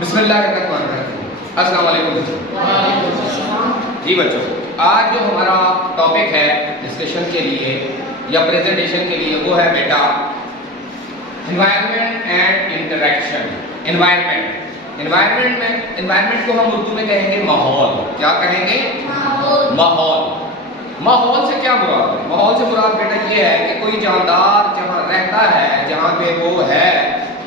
बिस्मिल्लाहिर्रहमानिर्रहीम। अस्सलाम वालेकुम। जी बच्चों, आज जो हमारा टॉपिक है डिस्कशन के लिए या प्रेजेंटेशन के लिए वो है बेटा एनवायरनमेंट एंड इंटरेक्शन। एनवायरनमेंट को हम उर्दू में कहेंगे माहौल। क्या कहेंगे? माहौल। माहौल से क्या मुराद है? माहौल से मुराद बेटा ये है कि कोई जानदार जहाँ रहता है, जहाँ पे वो है,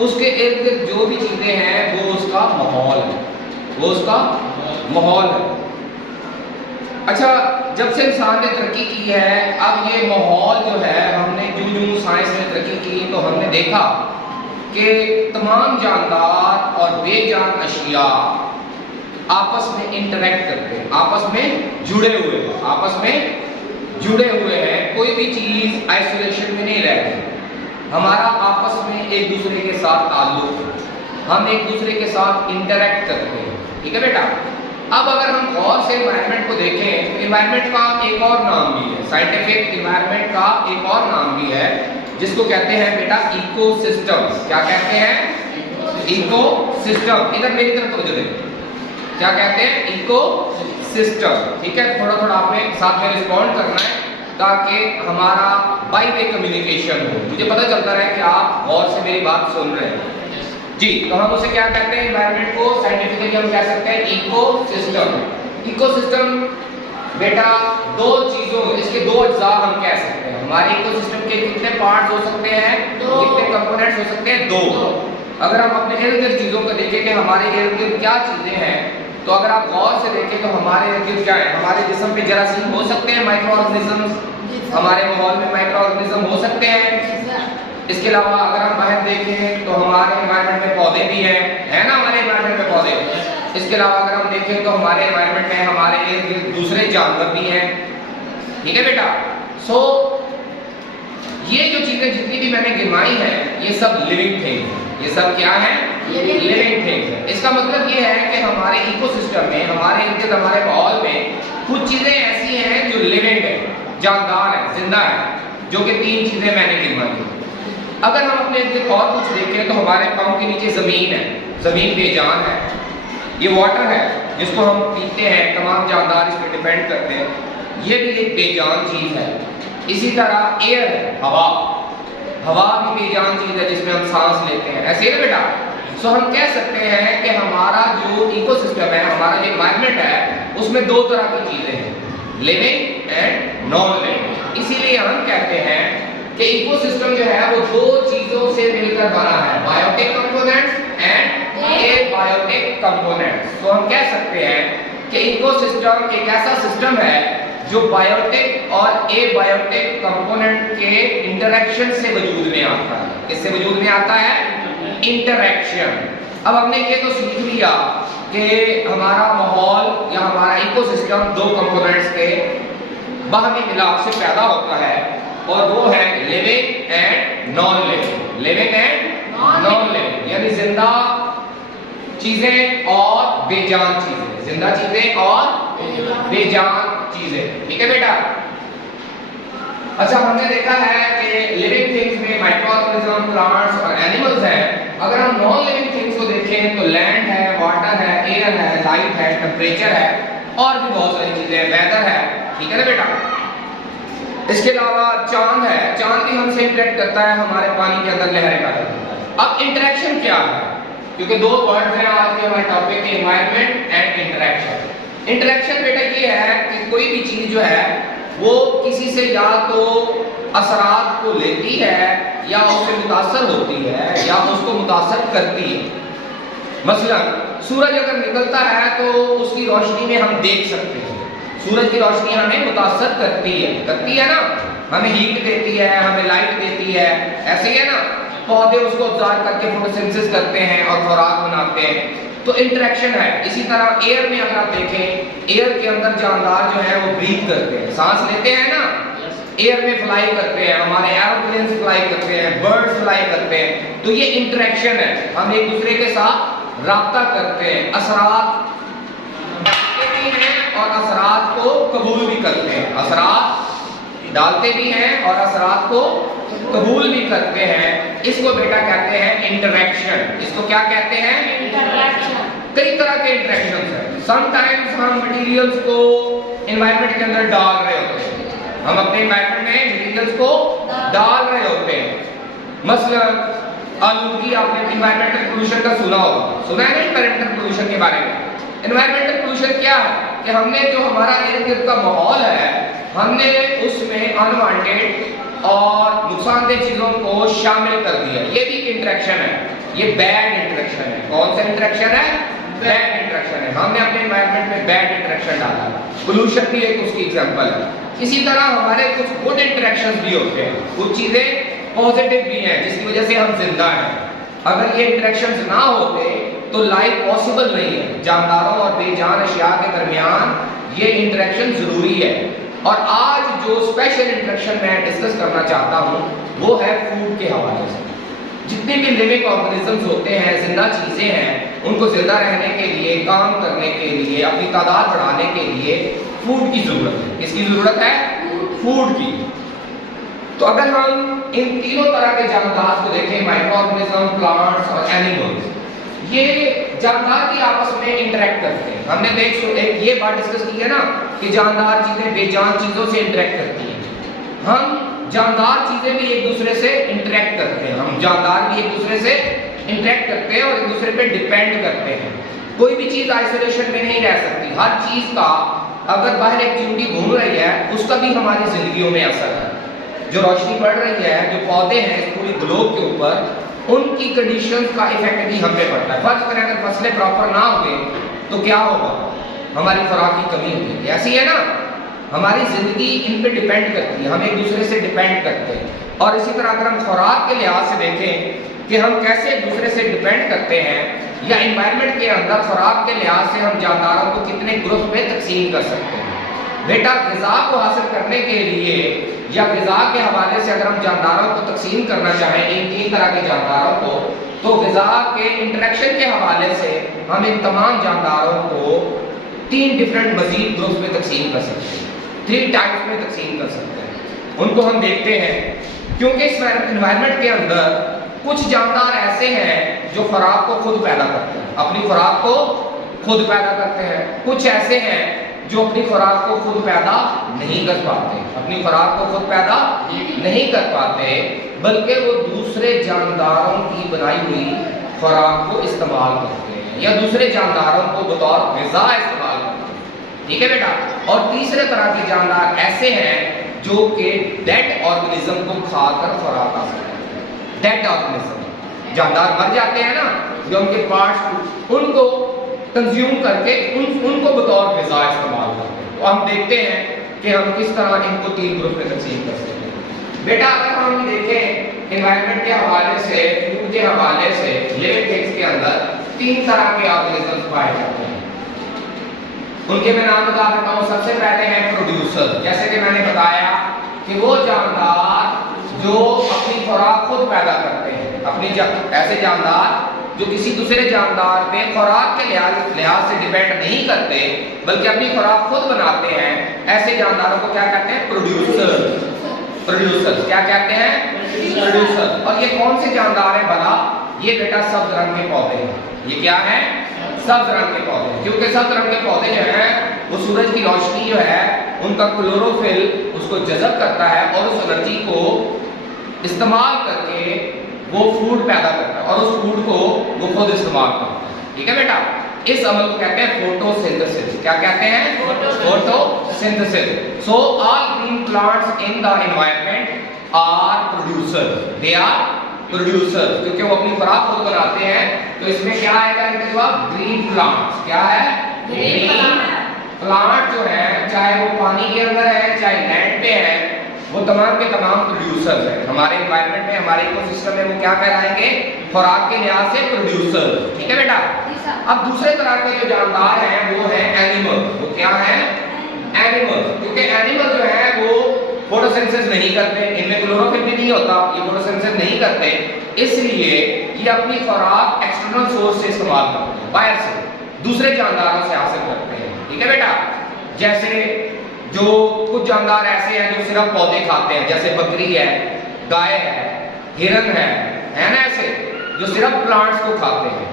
उसके इर्द गिर्द जो भी चीजें हैं वो उसका माहौल है, वो उसका माहौल है। अच्छा, जब से इंसान ने तरक्की की है, अब ये माहौल जो है, हमने जो साइंस ने तरक्की की तो हमने देखा कि तमाम जानदार और बेजान अशिया आपस में इंटरेक्ट करते हैं, आपस में जुड़े हुए हैं। कोई भी चीज आइसोलेशन में नहीं रहती। हमारा आपस में एक दूसरे के साथ ताल्लुक है, हम एक दूसरे के साथ इंटरेक्ट करते हैं। ठीक है बेटा। अब अगर हम गौर से एनवायरनमेंट को देखें तो एनवायरनमेंट का एक और नाम भी है, साइंटिफिक एनवायरनमेंट का एक और नाम भी है, जिसको कहते हैं बेटा इकोसिस्टम्स। क्या कहते हैं? इकोसिस्टम। इधर मेरी तरफ तवज्जो दें। क्या कहते हैं? इकोसिस्टम। ठीक है, थोड़ा थोड़ा आपने साथ में रिस्पॉन्ड करना है ताकि हमारा बाय वे कम्युनिकेशन हो, मुझे पता चलता रहे कि आप गौर से मेरी बात सुन रहे हैं। जी, तो हम उसे क्या कहते हैं? एनवायरनमेंट को साइंटिफिकली हम कह सकते हैं इकोसिस्टम। इकोसिस्टम बेटा दो चीजों, इसके दो अज्जा हम कह सकते हैं। हमारे इकोसिस्टम के कितने पार्ट्स हो सकते हैं? कितने कंपोनेंट्स हो सकते हैं? दो। अगर हम अपने इर्द गिर्द चीजों को देखें कि हमारे इर्द गिर्द क्या चीजें हैं, तो अगर आप गौर से देखें तो हमारे इर्द गिर्द क्या है? हमारे जिस्म पे जरासीम हो सकते हैं, माइक्रो ऑर्गेनिज्म, हमारे माहौल में माइक्रो ऑर्गेनिज्म हो सकते हैं। इसके अलावा अगर हम बाहर देखें तो हमारे एनवायरनमेंट में पौधे भी हैं, है ना? हमारे एनवायरनमेंट में पौधे। इसके अलावा अगर हम देखें तो हमारे एनवायरनमेंट में हमारे इर्द गिर्द दूसरे जानवर भी हैं। ठीक है बेटा। सो ये जो चीजें जितनी भी मैंने गिनवाई हैं, ये सब लिविंग थिंग्स हैं। ये सब क्या है? लिविंग थिंग्स है। इसका मतलब ये है कि हमारे इकोसिस्टम में, हमारे इर्द गिर्द, हमारे माहौल में कुछ चीजें ऐसी हैं जो लिविंग है, जानदार है, जिंदा है, जो कि तीन चीजें मैंने गिनवाई। अगर हम अपने इर्द गिर्द और कुछ देखें तो हमारे पांव के नीचे जमीन है, जमीन बेजान है। ये वाटर है जिसको हम पीते हैं, तमाम जानदार इस पर डिपेंड करते हैं, ये भी एक बेजान चीज है। इसी तरह एयर है, हवा भी बेजान चीज है जिसमें हम सांस लेते हैं। ऐसे ही बेटा। सो हम कह सकते हैं कि हमारा जो इकोसिस्टम है, हमारा जो एनवायरनमेंट है, उसमें दो तरह की चीजें हैं, लिविंग एंड नॉन लिविंग। इसीलिए हम कहते हैं कि इकोसिस्टम जो है वो दो चीजों से मिलकर बना है, biotic components and abiotic components. तो हम कह सकते हैं कि इकोसिस्टम एक ऐसा सिस्टम है जो बायोटिक और एबायोटिक कंपोनेंट के इंटरेक्शन से वजूद में आता है। किससे वजूद में आता है? इंटरेक्शन। अब हमने ये तो सीख लिया कि हमारा माहौल या हमारा इकोसिस्टम दो कंपोनेंट्स के बाहमी मिलाप से पैदा होता है, और वो है living and non living. Living and non living यानी जिंदा चीजें और बेजान चीजें, जिंदा चीजें और बेजान चीजें। ठीक है बेटा। अच्छा, हमने देखा है कि लिविंग थिंग्स में माइक्रो ऑर्गेनिज्म, प्लांट्स और एनिमल्स हैं। अगर हम नॉन लिविंग थिंग्स को देखें तो लैंड है, वाटर है, एयर है, लाइट है, टेम्परेचर है, और भी बहुत सारी चीजें, वेदर है। ठीक है ना बेटा। इसके अलावा चांद है, चांद भी हमसे इंटरेक्ट करता है, हमारे पानी के अंदर लहरें पैदा करता है। अब इंटरेक्शन क्या है? क्योंकि दो वर्ड्स हैं आज के हमारे टॉपिक के, एनवायरनमेंट एंड इंटरेक्शन। इंटरेक्शन बेटा ये है कि कोई भी चीज जो है वो किसी से या तो असरात को लेती है, या उससे मुतासर होती है, या उसको मुतासर करती है। मसलन सूरज अगर निकलता है तो उसकी रोशनी में हम देख सकते हैं, सूरज की रोशनी हमें मुतासर करती है ना, हमें हीट देती है, हमें लाइट देती है। ऐसे ही है ना, पौधे उसको ऑब्जर्व करके फोटोसिंथेसिस करते हैं और खुराक बनाते हैं, तो इंटरेक्शन है। इसी तरह एयर में अगर आप देखें, एयर के अंदर जानदार जो है वो ब्रीथ करते हैं, सांस लेते हैं ना, एयर में फ्लाई करते हैं, हमारे एरोप्लेन्स फ्लाई करते हैं, बर्ड्स फ्लाई करते हैं। तो ये इंटरेक्शन है, हम एक दूसरे के साथ राब्ता करते हैं, असरात और असरात को कबूल भी करते हैं, असरात डालते भी हैं और असरात को कबूल भी करते हैं। इसको बेटा कहते हैं इंटरेक्शन। इसको क्या कहते हैं? इंटरेक्शन। कई तरह के इंटरेक्शंस हैं। समटाइम्स हम मटेरियल्स को एनवायरनमेंट के अंदर डाल रहे होते हैं, हम अपने एनवायरनमेंट में मटेरियल्स को डाल रहे होते हैं। मसलन आलूगी, आपने एनवायरमेंटल पोल्यूशन का सुना होगा, सुना है ना एनवायरमेंटल पोल्यूशन के बारे में? एनवायरमेंटल पोल्यूशन क्या है कि हमने जो हमारा इर्द गिर्द का माहौल है, हमने उसमें अनवांटेड और नुकसानदेह चीजों को शामिल कर दिया। ये भी इंटरेक्शन है, ये बैड इंटरेक्शन है। कौन सा इंटरेक्शन है? बैड इंटरेक्शन है। हमने अपने एनवायरनमेंट में बैड इंटरेक्शन डाला। पोल्यूशन भी एक उसकी एग्जांपल है। इसी तरह हमारे कुछ गुड इंटरेक्शंस भी होते हैं, कुछ चीजें पॉजिटिव भी हैं जिसकी वजह से हम जिंदा हैं। अगर ये इंटरेक्शंस ना होते तो लाइफ पॉसिबल नहीं है। जानदारों और बेजान अशिया के दरमियान ये इंटरेक्शन जरूरी है। और आज जो स्पेशल इंटरेक्शन मैं डिस्कस करना चाहता हूँ वो है फूड के हवाले से। जितने भी लिविंग ऑर्गेनिजम्स होते हैं, जिंदा चीजें हैं, उनको जिंदा रहने के लिए, काम करने के लिए, अपनी तादाद बढ़ाने के लिए फूड की जरूरत है। किसकी जरूरत है? फूड की। तो अगर हम इन तीनों तरह के जानदार को देखें, माइक्रो ऑर्गेनिज्म, प्लांट्स और एनिमल्स, ये जानदार की आपस में इंटरेक्ट करते हैं। हमने एक ये बात डिस्कस की है ना कि जानदार चीजें बेजान चीजों से इंटरेक्ट करती हैं। हम जानदार चीजें भी एक दूसरे से इंटरेक्ट करते हैं। हम जानदार भी एक दूसरे से इंटरेक्ट करते हैं और एक दूसरे पे डिपेंड करते हैं। कोई भी चीज आइसोलेशन में नहीं रह सकती। हर चीज का, अगर बाहर एक चींटी घूम रही है, उसका भी हमारी जिंदगियों में असर है। जो रोशनी पड़ रही है, जो पौधे हैं इस पूरी ग्लोब के ऊपर, उनकी कंडीशंस का इफेक्ट भी हम पे पड़ता है। फर्ज करें अगर फसलें प्रॉपर ना होंगे तो क्या होगा? हमारी खुराक की कमी होगी। ऐसी है ना, हमारी जिंदगी इन पे डिपेंड करती है, हम एक दूसरे से डिपेंड करते हैं। और इसी तरह अगर हम खुराक के लिहाज से देखें कि हम कैसे एक दूसरे से डिपेंड करते हैं, या एनवायरनमेंट के अंदर खुराक के लिहाज से हम जानदारों को कितने ग्रुप में तकसीम कर सकते हैं। बेटा, ग़िज़ा को हासिल करने के लिए या ग़िज़ा के हवाले से अगर हम जानदारों को तकसीम करना चाहें, इन तीन तरह के जानदारों को, तो ग़िज़ा के इंटरेक्शन के हवाले से हम इन तमाम जानदारों को तीन डिफरेंट मजीद ग्रुप में तकसीम कर सकते हैं, 3 टाइप्स में तकसीम कर सकते हैं। उनको हम देखते हैं, क्योंकि इस एनवायरनमेंट के अंदर कुछ जानदार ऐसे हैं जो खुराक को खुद पैदा करते हैं, अपनी खुराक को खुद पैदा करते हैं। कुछ ऐसे हैं जो अपनी खुराक को खुद पैदा नहीं कर पाते, अपनी खुराक को खुद पैदा नहीं कर पाते, बल्कि वो दूसरे जानदारों की बनाई हुई खुराक को इस्तेमाल करते हैं या दूसरे जानदारों को बतौर ग़िज़ा इस्तेमाल करते हैं। ठीक है बेटा। और तीसरे तरह के जानदार ऐसे हैं जो कि डेड ऑर्गेनिज्म को खाकर खुराक हासिल करते हैं। डेड ऑर्गेनिज्म, जानदार मर जाते हैं ना, जो उनके पार्ट्स, उनको कंज्यूम करके उनको बतौर ग़िज़ा इस्तेमाल करते हैं। तो हम देखते हैं कि हम किस तरह इनको 3 ग्रुप में तकसीम कर सकते हैं। बेटा, अगर हम देखें एनवायरनमेंट के हवाले से, फूड के हवाले से, लिविंग थिंग्स के अंदर 3 तरह के ऑर्गेनिजम्स पाए जाते हैं। उनके मैं नाम बता देता हूँ। सबसे पहले है प्रोड्यूसर। जैसे कि मैंने बताया कि वो जानदार जो अपनी खुराक खुद पैदा करते हैं, अपनी ऐसे जानदार जो किसी दूसरे जानदार पे खुराक के लिहाज से डिपेंड नहीं करते, बल्कि अपनी खुराक खुद बनाते हैं, ऐसे जानदारों को क्या कहते हैं? प्रोड्यूसर। प्रोड्यूसर क्या कहते हैं? प्रोड्यूसर। और ये कौन से जानदार हैं भला? ये बेटा सब्ज रंग के पौधे हैं। ये क्या है? सब्ज रंग के पौधे। क्योंकि सब्ज रंग के पौधे जो हैं वो सूरज की रोशनी जो है उनका क्लोरोफिल उसको जज़ब करता है और उस एनर्जी को इस्तेमाल करके वो फूड पैदा करता है और उस फूड को वो खुद इस्तेमाल करता है। ठीक है बेटा। इस अमल को कहते हैं फोटोसिंथेसिस। क्या कहते हैं? Photosynthesis. So all green plants in the environment are producers. They are producers, क्योंकि वो अपनी खुराक खुद बनाते हैं। तो इसमें क्या आएगा इनका जवाब? Green plants. क्या है? ग्रीन प्लांट जो है, चाहे वो पानी के अंदर है चाहे लैंड पे है, वो तमाम के तमाम प्रोड्यूसर्स हैं। हमारे एनवायरनमेंट में, हमारे इकोसिस्टम में वो क्या कहलाएंगे? खुराक के लिहाज से प्रोड्यूसर। ठीक है बेटा। अब दूसरे तरह के जो जानदार हैं वो है एनिमल। वो क्या है? एनिमल। क्योंकि एनिमल जो है वो फोटोसिंथेसिस नहीं करते, इनमें क्लोरोफिल भी नहीं होता, ये फोटोसिंथेसिस नहीं करते, इसलिए ये अपनी खुराक एक्सटर्नल सोर्स से इस्तेमाल करते हैं, बाहर से, दूसरे जानदारों से हासिल करते हैं। ठीक है बेटा। जैसे जो कुछ जानदार ऐसे हैं जो सिर्फ पौधे खाते हैं, जैसे बकरी है, गाय है, हिरन है ना, ऐसे जो सिर्फ प्लांट्स को खाते हैं।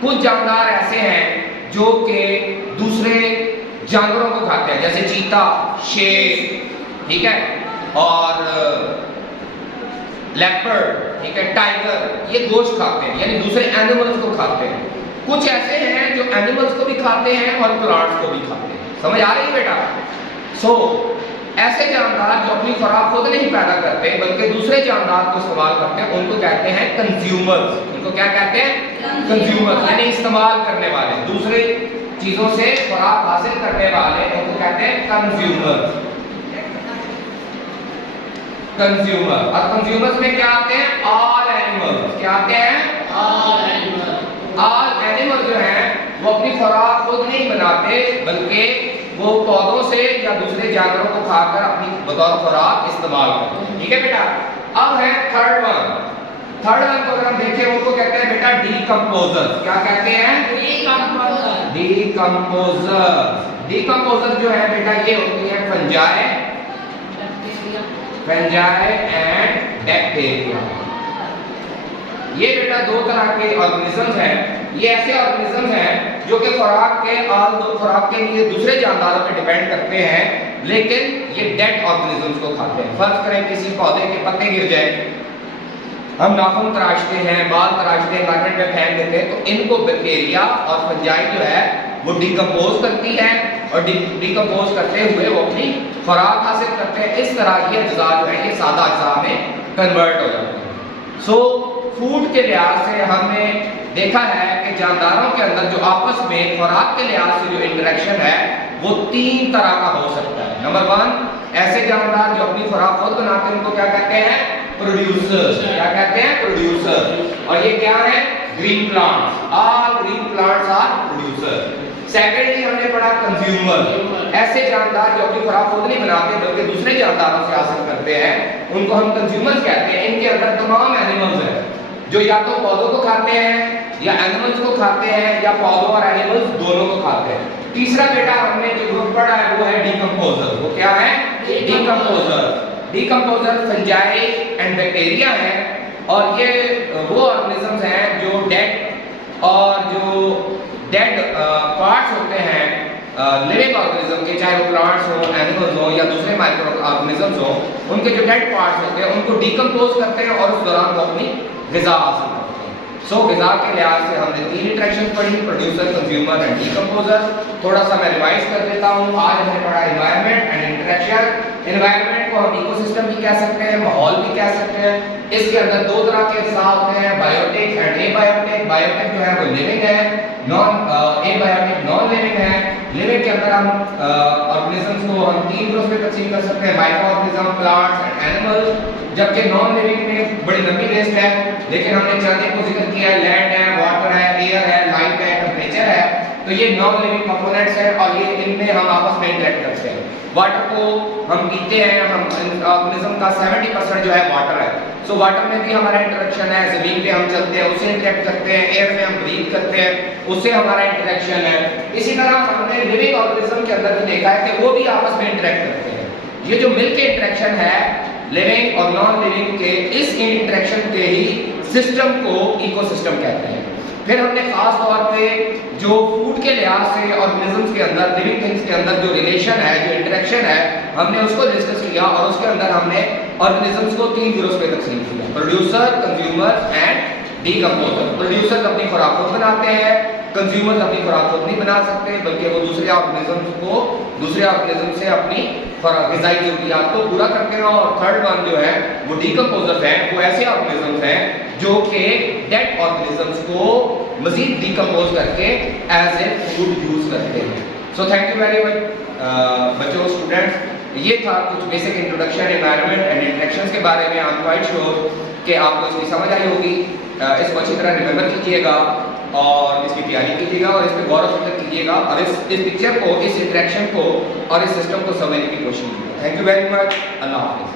कुछ जानदार ऐसे हैं जो कि दूसरे जानवरों को खाते हैं, जैसे चीता, शेर, ठीक है, और लेपर्ड, ठीक है, टाइगर, ये गोश्त खाते हैं, यानी दूसरे एनिमल्स को खाते हैं। कुछ ऐसे हैं जो एनिमल्स को भी खाते हैं और प्लांट्स को भी खाते हैं। समझ आ रही है बेटा? ऐसे जानदार जो अपनी खुराक खुद नहीं पैदा करते बल्कि दूसरे जानदार को इस्तेमाल करते हैं, उनको कहते हैं कंज्यूमर्स। उनको क्या कहते हैं? कंज्यूमर्स, यानी इस्तेमाल करने वाले, दूसरे चीजों से खुराक हासिल करने वाले, उनको कहते हैं कंज्यूमर्स। कंज्यूमर, और कंज्यूमर्स में क्या आते हैं? All animals. क्या आते हैं? All animals. ऑल एनिमल जो है वो अपनी खुराक खुद नहीं बनाते बल्कि वो पौधों से या दूसरे जानवरों को खाकर अपनी बतौर खुराक इस्तेमाल करते हैं। ठीक है बेटा? अब है थर्ड वन। थर्ड वन को अगर हम देखें, उनको कहते हैं बेटा डीकंपोजर। क्या कहते हैं? डीकंपोजर। डीकंपोजर, डीकंपोजर जो है बेटा ये होती है फंजाई, फंजाई एंड बैक्टीरिया। ये बेटा दो तरह के ऑर्गेनिजम्स हैं। ये ऐसे ऑर्गेनिजम्स हैं जो कि खुराक के लिए दूसरे जानदारों पे डिपेंड करते हैं, लेकिन ये डेड ऑर्गेनिजम्स को खाते हैं। फर्ज करें किसी पौधे के पत्ते गिर जाए, हम नाखून तराशते हैं, बाल तराशते हैं, गार्डन में फेंक देते हैं, तो इनको बैक्टीरिया और फंजाई जो है वो डिकम्पोज करती है, और डिकम्पोज करते हुए वो अपनी खुराक हासिल करते हैं। इस तरह ये अज्जा जो है ये सादा अज्जा में कन्वर्ट हो जाते हैं। फूड के लिहाज से हमने देखा है कि जानदारों के अंदर जो आपस में खुराक के लिहाज से जो इंटरेक्शन है वो तीन तरह का हो सकता है। नंबर वन, ऐसे जानदार जो अपनी खुराक खुद बनाते हैं, उनको क्या कहते हैं? प्रोड्यूसर्स। क्या कहते हैं? प्रोड्यूसर। और ये क्या है? Green plants. All green plants are producer. Secondly हमने पढ़ा कंज्यूमर। ऐसे जानदार जो अपनी खुराक खुद नहीं बनाते बल्कि दूसरे जानदारों से हासिल करते हैं, उनको हम कंज्यूमर्स कहते हैं। इनके अंदर तमाम एनिमल्स हैं जो या तो पौधों को खाते हैं या एनिमल्स को खाते हैं, या पौधों और एनिमल्स दोनों को खाते हैं। तीसरा बेटा हमने जो ग्रुप पढ़ा है वो है डीकंपोजर। वो क्या है? Decomposer. Decomposer fungi and bacteria है, और ये वो ऑर्गेनिजम्स हैं जो डेड और जो डेड पार्ट्स होते हैं लिविंग ऑर्गेनिज्म के, चाहे वो प्लांट्स हो, एनिमल्स हो या दूसरे माइक्रो ऑर्गेनिजम्स हो, उनके जो डेड पार्ट्स होते हैं उनको डीकंपोज करते हैं और उस दौरान वो अपनी ग़िज़ा हासिल करते हैं। ग़िज़ा के लिहाज से हमने तीन इंटरेक्शन पढ़ी, प्रोड्यूसर, कंज्यूमर एंड डीकंपोजर। थोड़ा सा मैं रिवाइज कर देता हूँ। आज हमने पढ़ा एनवायरनमेंट एंड इंटरेक्शन। एनवायरनमेंट को हम इकोसिस्टम भी कह सकते हैं, माहौल भी कह सकते हैं। इसके अंदर दो तरह के अज्जा होते हैं, बायोटिक एंड एबायोटिक। बायोटिक जो है वो लिविंग है, एबायोटिक नॉन लिविंग है। लिविंग के अंदर हम ऑर्गेनिजम्स को हम तीन ग्रुप्स में तकसीम कर सकते हैं, micro organism, plants and animals. जबकि नॉन लिविंग में बड़ी लंबी लिस्ट है, लेकिन हमने चंद को जिक्र किया है। लैंड है, वाटर है, एयर है, लाइट है, टेम्परेचर है। तो ये नॉन लिविंग कंपोनेंट्स हैं और ये इनमें हम आपस में इंटरेक्ट करते हैं। वाटर को हम पीते हैं, हम ऑर्गेनिज्म का 70% जो है वाटर है। वाटर में भी हमारा इंटरेक्शन है। जमीन पे हम चलते हैं, उससे इंटरेक्ट करते हैं। एयर में हम ब्रीथ करते हैं, उससे हमारा इंटरेक्शन है। इसी तरह हमने लिविंग ऑर्गेनिज्म के अंदर भी देखा है कि वो भी आपस में इंटरेक्ट करते हैं। ये जो मिलके इंटरेक्शन है लिविंग और नॉन लिविंग के, इस इंटरेक्शन के ही सिस्टम को इकोसिस्टम कहते हैं। फिर हमने खास तौर पे जो फूड के लिहाज से ऑर्गेनिजम्स के अंदर, लिविंग थिंग्स के अंदर जो रिलेशन है, जो इंटरेक्शन है, हमने उसको डिस्कस किया और उसके अंदर हमने ऑर्गेनिजम्स को तीन ग्रुप्स में तकसीम किया: producer, consumer and decomposer. Producer अपनी खुराक खुद बनाते हैं, कंज्यूमर अपनी खुराक खुद नहीं बना सकते, बल्कि वो दूसरे ऑर्गेनिज्म से अपनी ग़िज़ाई ज़रूरियात को पूरा करते हैं। और थर्ड वन जो है वो डीकंपोजर्स हैं। वो ऐसे ऑर्गेनिजम्स हैं जो कि डेड ऑर्गेनिजम्स को मजीद डीकंपोज करके एज ए फूड यूज करते हैं। So thank you very much बच्चों, स्टूडेंट्स। ये था कुछ basic introduction environment and interactions के बारे में। आई एम क्वाइट श्योर कि आपको इसकी समझ आई होगी। इसको अच्छी तरह रिमेंबर कीजिएगा और इसकी तैयारी कीजिएगा और इस पर गौर व फिक्र कीजिएगा और इस पिक्चर को, इस इंटरेक्शन को और इस सिस्टम को समझने की कोशिश कीजिएगा। Thank you very much. अल्लाह हाफिज़।